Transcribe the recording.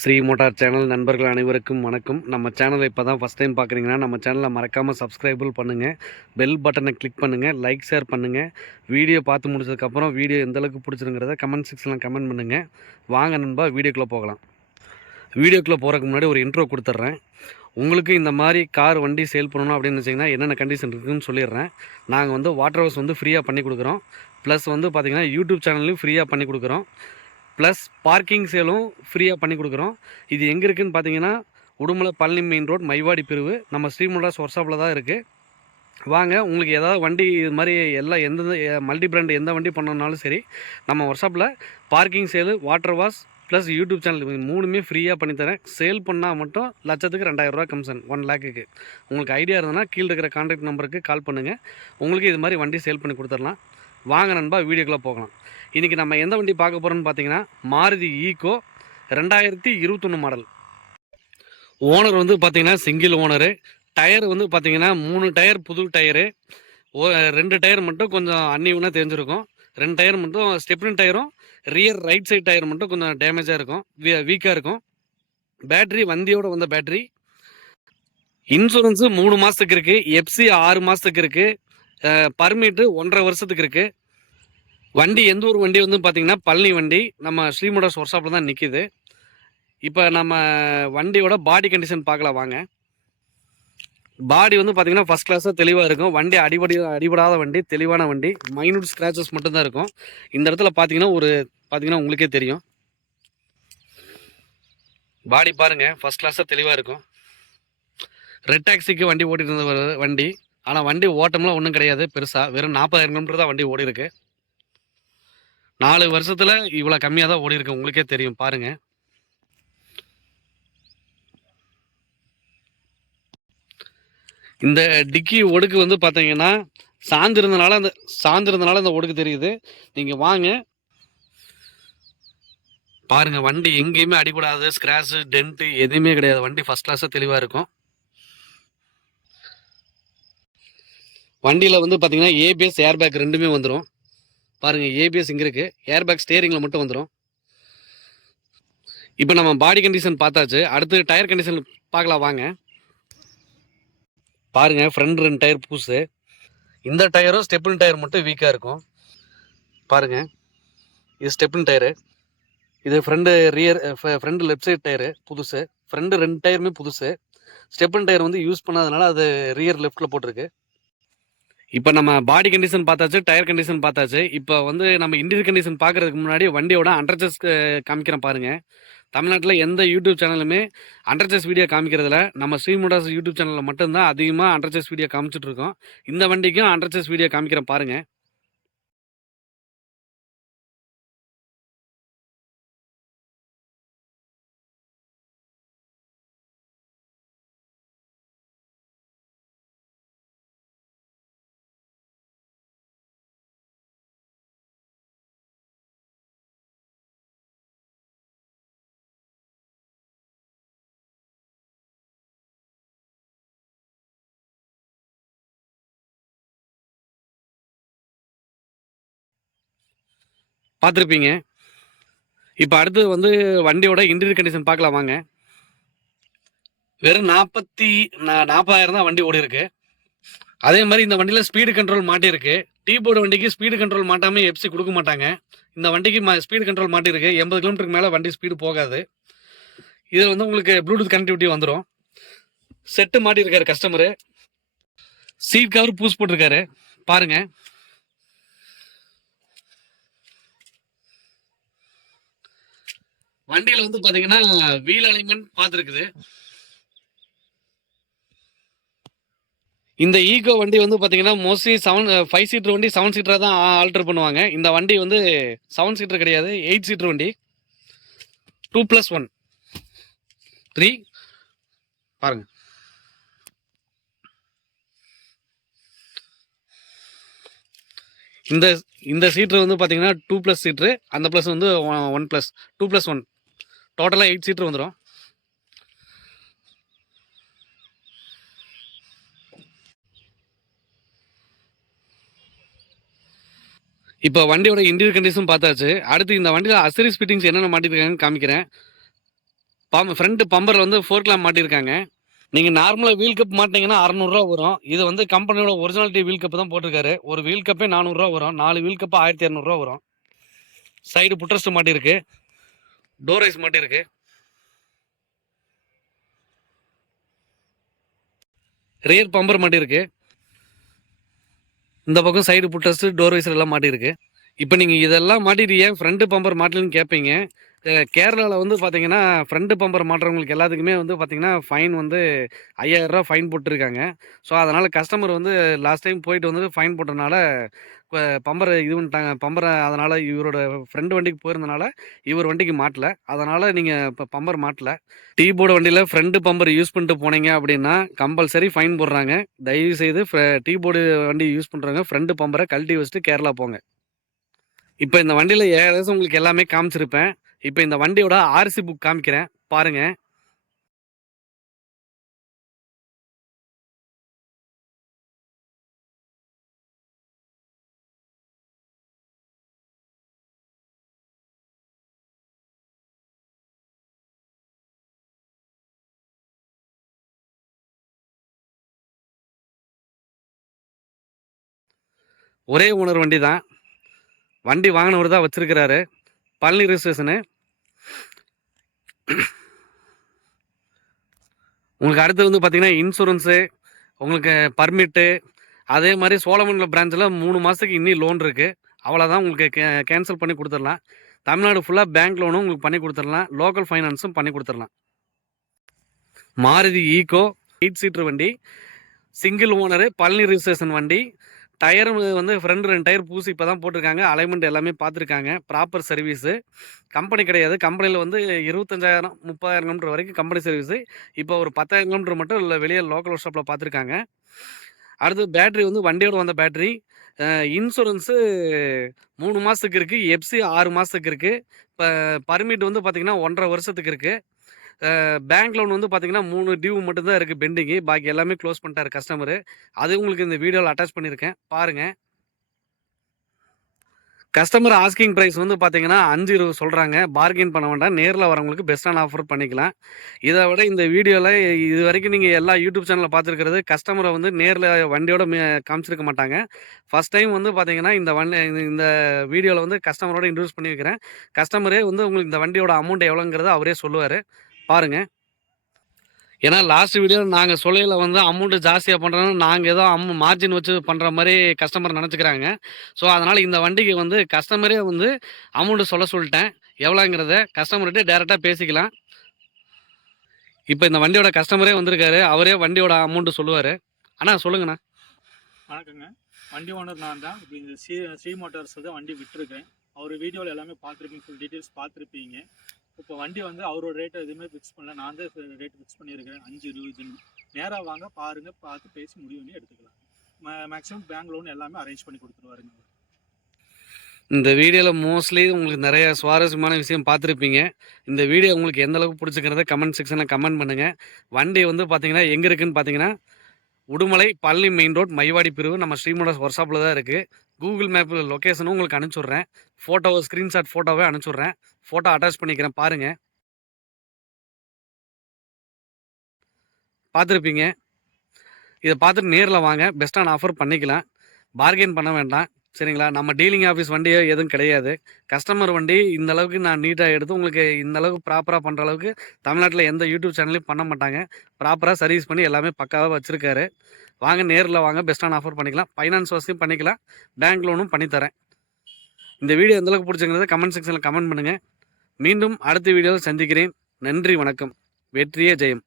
Sri motor channel நண்பர்கள் அனைவருக்கும் வணக்கம். நம்ம சேனலை இப்போ தான் ஃபஸ்ட் டைம் பார்க்குறீங்கன்னா நம்ம சேனலை மறக்காமல் சப்ஸ்கிரைபிள் பண்ணுங்கள், பெல் பட்டனை கிளிக் பண்ணுங்கள், லைக் ஷேர் பண்ணுங்கள். வீடியோ பார்த்து முடிச்சதுக்கப்புறம் வீடியோ எந்தளவுக்கு பிடிச்சிருங்கிறத கமெண்ட் செக்ஷனில் கமெண்ட் பண்ணுங்கள். வாங்க நண்பா, வீடியோக்குள்ளே போகலாம். வீடியோக்குள்ளே போகிறதுக்கு முன்னாடி ஒரு இன்ட்ரோ கொடுத்துட்றேன். உங்களுக்கு இந்த மாதிரி கார் வண்டி சேல் பண்ணணும் அப்படின்னு வச்சிங்கன்னா என்னென்ன கண்டிஷன் இருக்குதுன்னு சொல்லிடுறேன். நாங்கள் வந்து வாட்டர் ஹவுஸ் வந்து ஃப்ரீயாக பண்ணி கொடுக்குறோம். ப்ளஸ் வந்து பார்த்திங்கன்னா யூடியூப் சேனல்லையும் ஃப்ரீயாக பண்ணி கொடுக்குறோம். ப்ளஸ் பார்க்கிங் சேலும் ஃப்ரீயாக பண்ணி கொடுக்குறோம். இது எங்கே இருக்குதுன்னு பார்த்தீங்கன்னா உடுமலை பழனி மெயின் ரோட் மைவாடி பிரிவு நம்ம ஸ்ரீ மோட்டார்ஸ் ஒர்க் ஷாப்பில் தான் இருக்குது. வாங்க, உங்களுக்கு ஏதாவது வண்டி இது மாதிரி எல்லாம் எந்தெந்த மல்டி பிராண்ட் எந்த வண்டி பண்ணணுன்னாலும் சரி நம்ம ஒர்க் ஷாப்பில் parking sale, water wash plus YouTube channel மூணுமே ஃப்ரீயாக பண்ணித்தரேன். சேல் பண்ணால் மட்டும் லட்சத்துக்கு 2000 கமிஷன், 1 லேக்குக்கு. உங்களுக்கு ஐடியா இருந்ததுன்னா கீழே இருக்கிற கான்டாக்ட் நம்பருக்கு கால் பண்ணுங்கள். உங்களுக்கு இது மாதிரி வண்டி சேல் பண்ணி கொடுத்துடலாம். வாங்க நண்பா, வீடியோக்குள்ளே போகலாம். இன்றைக்கி நம்ம எந்த வண்டி பார்க்க போகிறோன்னு பார்த்தீங்கன்னா மாருதி ஈக்கோ 2021 மாடல். ஓனர் வந்து பார்த்திங்கன்னா சிங்கிள் ஓனரு. டயர் வந்து பார்த்திங்கன்னா 3 டயர் புது டயரு. 2 டயர் மட்டும் கொஞ்சம் அன்னியூனாக தெரிஞ்சிருக்கும். 2 டயர் மட்டும் ஸ்டெப்னி டயரும் ரியர் ரைட் சைட் டயர் மட்டும் கொஞ்சம் டேமேஜாக இருக்கும், வீக்காக இருக்கும். பேட்ரி வண்டியோட வந்த பேட்ரி. இன்சூரன்ஸு 3 மாதத்துக்கு இருக்குது. எஃப்சி 6 மாதத்துக்கு இருக்குது. பர்மிட்டு 1.5 வருஷத்துக்கு இருக்குது. வண்டி எந்த ஒரு வண்டி வந்து பார்த்திங்கன்னா பழனி வண்டி நம்ம ஸ்ரீ மோட்டார்ஸ் ஒர்க் ஷாப்பில் தான் நிற்கிது. இப்போ நம்ம வண்டியோட பாடி கண்டிஷன் பார்க்கலாம் வாங்க. பாடி வந்து பார்த்திங்கன்னா ஃபஸ்ட் கிளாஸாக தெளிவாக இருக்கும். வண்டி அடிபடாத வண்டி, தெளிவான வண்டி. மைனூட் ஸ்க்ராச்சஸ் மட்டும்தான் இருக்கும். இந்த இடத்துல பார்த்தீங்கன்னா உங்களுக்கே தெரியும். பாடி பாருங்கள், ஃபஸ்ட் கிளாஸாக தெளிவாக இருக்கும். ரெட் டாக்ஸிக்கு வண்டி ஓட்டிகிட்டு இருந்த வண்டி. ஆனால் வண்டி ஓட்டம்லாம் ஒன்றும் கிடையாது பெருசாக. வெறும் 40,000 கிலோமீட்டர் தான் வண்டி ஓடி இருக்கு. 4 வருஷத்தில் இவ்வளோ கம்மியாக தான் ஓடி இருக்கு, உங்களுக்கே தெரியும் பாருங்கள். இந்த டிக்கி ஒடுக்கு வந்து பார்த்தீங்கன்னா சார்ந்திருந்தனால அந்த ஒடுக்கு தெரியுது. நீங்கள் வாங்க பாருங்கள், வண்டி எங்கேயுமே அடிபடாது, ஸ்க்ராட்சு டென்ட்டு எதுவுமே கிடையாது. வண்டி ஃபஸ்ட் கிளாஸாக தெளிவாக இருக்கும். வண்டியில் வந்து பார்த்தீங்கன்னா ஏபிஎஸ், ஏர்பேக் ரெண்டுமே வந்துடும். பாருங்கள், ஏபிஎஸ் இங்கே இருக்குது, ஏர்பேக் ஸ்டேரிங்கில் மட்டும் வந்துடும். இப்போ நம்ம பாடி கண்டிஷன் பார்த்தாச்சு. அடுத்து டயர் கண்டிஷன் பார்க்கலாம் வாங்க. பாருங்கள், ஃப்ரண்ட் 2 டயர் புதுசு. இந்த டயரும் ஸ்டெப்னி டயர் மட்டும் வீக்காக இருக்கும். பாருங்கள், இது ஸ்டெப்னி டயரு. இது ஃப்ரண்ட் லெஃப்ட் சைடு டயரு புதுசு. ஃப்ரண்ட் 2 டயருமே புதுசு. ஸ்டெப்னி டயர் வந்து யூஸ் பண்ணாதனால அது ரியர் லெஃப்ட்டில் போட்டிருக்கு. இப்போ நம்ம பாடி கண்டிஷன் பார்த்தாச்சு, டயர் கண்டிஷன் பார்த்தாச்சு. இப்போ வந்து நம்ம இன்டீரியர் கண்டிஷன் பார்க்குறதுக்கு முன்னாடி வண்டியோட அண்டர்சஸ் காமிக்கிறேன் பாருங்கள். தமிழ்நாட்டில் எந்த யூடியூப் சேனலுமே அண்டர்சஸ் வீடியோ காமிக்கிறதுல நம்ம ஸ்ரீ மோட்டார்ஸ் யூடியூப் சேனலில் மட்டும்தான் அதிகமாக அண்டர்சஸ் வீடியோ காமிச்சிட்ருக்கோம். இந்த வண்டிக்கும் அண்டர்சஸ் வீடியோ காமிக்கிறேன் பாருங்கள். பார்த்துருப்பீங்க. இப்போ அடுத்து வந்து வண்டியோட இன்டீரியர் கண்டிஷன் பார்க்கலாம் வாங்க. வெறும் 40,000 தான் வண்டி ஓடி இருக்கு. அதே மாதிரி இந்த வண்டியில் ஸ்பீடு கண்ட்ரோல் மாட்டியிருக்கு. டீ போர்டு வண்டிக்கு ஸ்பீடு கண்ட்ரோல் மாட்டாமல் எஃப்சி கொடுக்க மாட்டாங்க. இந்த வண்டிக்கு ஸ்பீடு கண்ட்ரோல் மாட்டியிருக்கு. 80 கிலோமீட்டருக்கு மேலே வண்டி ஸ்பீடு போகாது. இதில் வந்து உங்களுக்கு ப்ளூடூத் கனெக்டிவிட்டி வந்துடும். செட்டு மாட்டியிருக்காரு கஸ்டமரு. சீட் கவர் பூஸ் போட்டிருக்காரு பாருங்க. வண்டியில் வந்து பார்த்தீங்கன்னா வீல் அலைன்மெண்ட் பார்த்துருக்குது. இந்த ஈகோ வண்டி வந்து பார்த்தீங்கன்னா மோஸ்ட்லி 5 சீட்டர் வண்டி 7 சீட்டராக தான் ஆல்டர் பண்ணுவாங்க. இந்த வண்டி வந்து 7 சீட்டர் கிடையாது, 8 சீட்டர் வண்டி. 2+1 3 பாருங்க. இந்த சீட்டர் வந்து பார்த்தீங்கன்னா 2+ சீட்ரு, அந்த ப்ளஸ் வந்து 1+, 2+1 டோட்டலாக 8 சீட்டர் வந்துடும். இப்போ வண்டியோட இன்டீரியர் கண்டிஷன் பார்த்தாச்சு. அடுத்து இந்த வண்டியில் அசரிஸ் ஃபிட்டிங்ஸ் என்னென்ன மாட்டிருக்காங்கன்னு காமிக்கிறேன். ஃப்ரண்ட் பம்பரில் வந்து ஃபோர் கிளாம் மாட்டியிருக்காங்க. நீங்கள் நார்மலாக வீல் கப் மாட்டிங்கன்னா 600 வரும். இது வந்து கம்பெனியோட ஒரிஜினாலிட்டி வீல் கப் தான் போட்டிருக்காரு. ஒரு வீல் கப்பே 400 வரும். 4 வீல் கப்பு 1200 வரும். சைடு புட்ரஸ்ட் மாட்டியிருக்கு. டோர் ஐஸ் மாட்டியிருக்கு. ரியர் பம்பர் மாட்டியிருக்கு. இந்த பக்கம் சைடு புட்ரஸ்ட் டோர் வைசர் எல்லாம் மாட்டியிருக்கு. இப்போ நீங்கள் இதெல்லாம் மாட்டிட்டு ஏன் ஃப்ரண்ட் பம்பர் மாட்டலன்னு கேட்பீங்க. கேரளாவில் வந்து பார்த்தீங்கன்னா ஃப்ரண்ட் பம்பர் மாட்டுறவங்களுக்கு எல்லாத்துக்குமே வந்து பார்த்தீங்கன்னா ஃபைன் வந்து 5000 ஃபைன் போட்டிருக்காங்க. ஸோ அதனால் கஸ்டமர் வந்து லாஸ்ட் டைம் போயிட்டு வந்து ஃபைன் போட்டனால பம்பரை இது பண்ணிட்டாங்க. பம்பரை அதனால் இவரோட ஃப்ரெண்டு வண்டிக்கு போயிருந்தனால இவர் வண்டிக்கு மாட்டல. அதனால் நீங்கள் இப்போ பம்பர் மாட்டல. டீ போர்டு வண்டியில் ஃப்ரண்ட் பம்பர் யூஸ் பண்ணிட்டு போனீங்க அப்படின்னா கம்பல்சரி ஃபைன் போடுறாங்க. தயவு செய்து டீ போர்டு வண்டி யூஸ் பண்ணுறவங்க ஃப்ரண்ட் பம்பரை கழட்டி வச்சுட்டு கேரளா போங்க. இப்போ இந்த வண்டியில் ஏகദേശம் உங்களுக்கு எல்லாமே காமிச்சிருப்பேன். இப்போ இந்த வண்டியோட ஆர்சி புக் காமிக்கிறேன் பாருங்க. ஒரே ஓனர் வண்டி தான். வண்டி வாங்கினவர் தான் வச்சிருக்கிறாரு. பழனி ரிஜிஸ்ட்ரேஷனு. உங்களுக்கு அடுத்து வந்து பார்த்தீங்கன்னா இன்சூரன்ஸு, உங்களுக்கு பர்மிட்டு, அதே மாதிரி சோழமண்டலம் பிரான்ச்சில் 3 மாதத்துக்கு இன்னி லோன் இருக்குது. அவ்வளோதான், உங்களுக்கு கேன்சல் பண்ணி கொடுத்துடலாம். தமிழ்நாடு ஃபுல்லாக பேங்க் லோனும் உங்களுக்கு பண்ணி கொடுத்துடலாம். லோக்கல் ஃபைனான்ஸும் பண்ணி கொடுத்துடலாம். மாருதி ஈகோ 8 சீட்ரு வண்டி, சிங்கிள் ஓனரு, பழனி ரிஜிஸ்ட்ரேஷன் வண்டி. டயரும் வந்து ஃப்ரண்ட் 2 டயர் பூசி இப்போ தான் போட்டிருக்காங்க. அலைன்மெண்ட் எல்லாமே பார்த்துருக்காங்க. Proper service. கம்பெனி கிடையாது. கம்பெனியில் வந்து 25,000 30,000 கிலோமீட்டர் வரைக்கும் கம்பெனி சர்வீஸு. இப்போ ஒரு 10,000 கிலோமீட்டர் மட்டும் இல்லை வெளியே லோக்கல் ஒர்க் ஷாப்பில் பார்த்துருக்காங்க. அடுத்து பேட்ரி வந்து வண்டியோட வந்த பேட்ரி. இன்சூரன்ஸு 3 மாதத்துக்கு இருக்குது. எஃப்சி 6 மாதத்துக்கு இருக்குது. இப்போ பர்மிட் வந்து பார்த்திங்கன்னா 1.5 வருஷத்துக்கு இருக்குது. பேங்க் லோன் வந்து பார்த்தீங்கன்னா 3 டியூ மட்டும் தான் இருக்குது பெண்டிங்கு. பாக்கி எல்லாமே க்ளோஸ் பண்ணிட்டாரு கஸ்டமரு. அது உங்களுக்கு இந்த வீடியோவில் அட்டாச் பண்ணியிருக்கேன் பாருங்கள். கஸ்டமர் ஆஸ்கிங் ப்ரைஸ் வந்து பார்த்தீங்கன்னா 5,20 சொல்கிறாங்க. பார்கெயின் பண்ண வேண்டாம். நேரில் வரவங்களுக்கு பெஸ்ட்டான ஆஃபர் பண்ணிக்கலாம். இதை விட இந்த வீடியோவில் இது வரைக்கும் நீங்கள் எல்லா யூடியூப் சேனலில் பார்த்துருக்கிறது கஸ்டமரை வந்து நேரில் வண்டியோட காமிச்சிருக்க மாட்டாங்க. ஃபஸ்ட் டைம் வந்து பார்த்தீங்கன்னா இந்த வீடியோவில் வந்து கஸ்டமரோட இன்ட்ரடியூஸ் பண்ணி வைக்கிறேன். கஸ்டமரே வந்து உங்களுக்கு இந்த வண்டியோட அமௌண்ட் எவ்வளோங்கிறத அவரே சொல்லுவார் பாருங்கள். ஏன்னா லாஸ்ட் வீடியோ நாங்கள் சொல்லையில் வந்து அமௌண்ட்டு ஜாஸ்தியாக பண்ணுறோன்னு நாங்கள் ஏதோ மார்ஜின் வச்சு பண்ணுற மாதிரி கஸ்டமர் நினச்சிக்கிறாங்க. ஸோ அதனால் இந்த வண்டிக்கு வந்து கஸ்டமரே வந்து அமௌண்ட்டு சொல்லிட்டேன். எவ்வளோங்கிறத கஸ்டமர்கிட்ட டேரெக்டாக பேசிக்கலாம். இப்போ இந்த வண்டியோட கஸ்டமரே வந்திருக்காரு. அவரே வண்டியோட அமௌண்ட்டு சொல்லுவார். அண்ணா சொல்லுங்கண்ணா. வணக்கங்க. வண்டி ஓனர் நான் தான். இப்போ இந்த ஸ்ரீ மோட்டார்ஸ் தான் வண்டி விட்டுருக்கேன். அவர் வீடியோவில் எல்லாமே பார்த்துருப்பீங்க, ஃபுல் டீட்டெயில்ஸ் பார்த்துருப்பீங்க. இப்போ வண்டி வந்து அவரோட ரேட்டை எதுவுமே ஃபிக்ஸ் பண்ணல. நான் தான் ரேட் ஃபிக்ஸ் பண்ணியிருக்கேன் 5,20. நேராக வாங்க, பாருங்கள், பார்த்து பேசி முடிவு பண்ணி எடுத்துக்கலாம். மேக்ஸிமம் பேங்க் லோன் எல்லாமே அரேஞ்ச் பண்ணி கொடுத்துருவாருங்க. இந்த வீடியோவில் மோஸ்ட்லி உங்களுக்கு நிறைய சுவாரஸ்யமான விஷயம் பார்த்துருப்பீங்க. இந்த வீடியோ உங்களுக்கு எந்த அளவுக்கு பிடிச்சிக்கிறத கமெண்ட் செக்ஷனில் கமெண்ட் பண்ணுங்கள். வண்டி வந்து பார்த்தீங்கன்னா எங்கே இருக்குதுன்னு பார்த்தீங்கன்னா உடுமலை பழனி மெயின் ரோட் மைவாடி பிரிவு நம்ம ஸ்ரீ மோட்டார்ஸ் ஒர்க் ஷாப்பில் தான் இருக்குது. கூகுள் மேப்பில் லொக்கேஷனும் உங்களுக்கு அனுப்பிச்சுட்றேன். ஸ்க்ரீன்ஷாட் ஃபோட்டோவே அனுப்பிச்சுட்றேன். ஃபோட்டோ அட்டாச் பண்ணிக்கிறேன் பாருங்கள். பார்த்துருப்பீங்க. இதை பார்த்துட்டு நேரில் வாங்க, பெஸ்ட்டான ஆஃபர் பண்ணிக்கலாம். பார்கெயின் பண்ண வேண்டாம் சரிங்களா. நம்ம டீலிங் ஆஃபீஸ் வண்டியோ எதுவும் கிடையாது. கஸ்டமர் வண்டி இந்த அளவுக்கு நான் நீட்டாக எடுத்து உங்களுக்கு இந்த அளவுக்கு ப்ராப்பராக பண்ணுற அளவுக்கு தமிழ்நாட்டில் எந்த யூடியூப் சேனல்லையும் பண்ண மாட்டாங்க. ப்ராப்பராக சர்வீஸ் பண்ணி எல்லாமே பக்காவாக வச்சுருக்காரு. வாங்க, நேரில் வாங்க, பெஸ்ட்டான ஆஃபர் பண்ணிக்கலாம். ஃபைனான்ஸ் வசதியும் பண்ணிக்கலாம். பேங்க் லோனும் பண்ணித்தரேன். இந்த வீடியோ எந்தளவுக்கு பிடிச்சிங்கிறத கமெண்ட் செக்ஷனில் கமெண்ட் பண்ணுங்கள். மீண்டும் அடுத்த வீடியோவில் சந்திக்கிறேன். நன்றி, வணக்கம். வெற்றியே ஜெயம்.